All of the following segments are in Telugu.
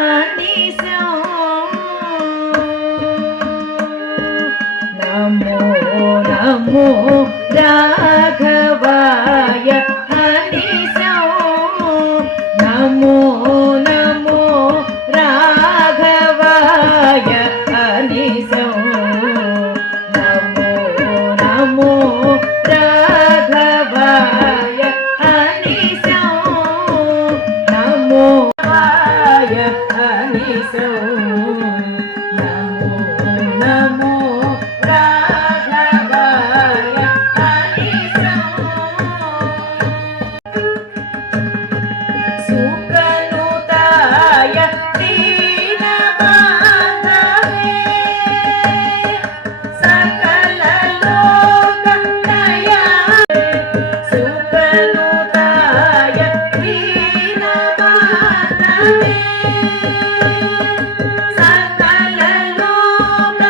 అనిశం నమో నమో రాఘవాయ అనిశం నమో నమో రాఘవాయ అనిశం నమో నమో రాఘవాయ అనిశం నమో వాయ అనిశం నమో నమో రాఘవాయ అనిశం సుకనుతాయ దీనబాంధవే సకల లోక దయాళే సుకనుతాయ దీనబాంధవే సకల లోక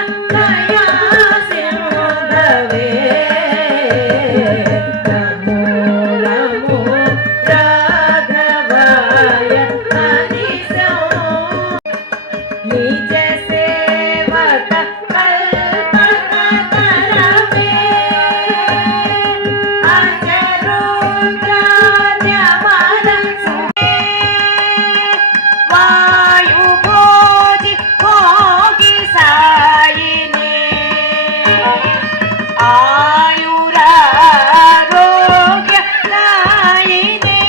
దయాసింధవే నమో నమో రాఘవాయ అనిశం నిజ సేవక కల్పకరమే అజరుద్రాజమన సుమే వాయుభోజి భోగి సాయినే ఆయురారోగ్య దాయినే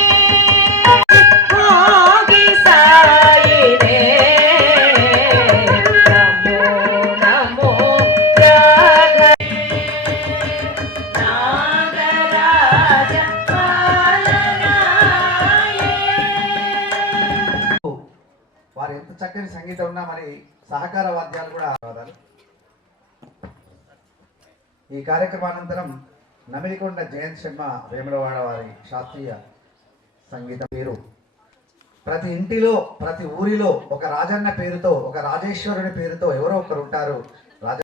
భోగి సాయినే నమో నమో నాగరాజ పాలనాయే వారు ఎంత చక్కని సంగీతం ఉన్నా మరి సహకార వాద్యాలు కూడా ధన్యవాదాలు. ఈ కార్యక్రమానంతరం నమిలికొండ జయంత్ శర్మ వేములవాడ వారి శాస్త్రీయ సంగీతం పేరు ప్రతి ఇంటిలో ప్రతి ఊరిలో ఒక రాజన్న పేరుతో ఒక రాజేశ్వరుని పేరుతో ఎవరో ఒకరు ఉంటారు.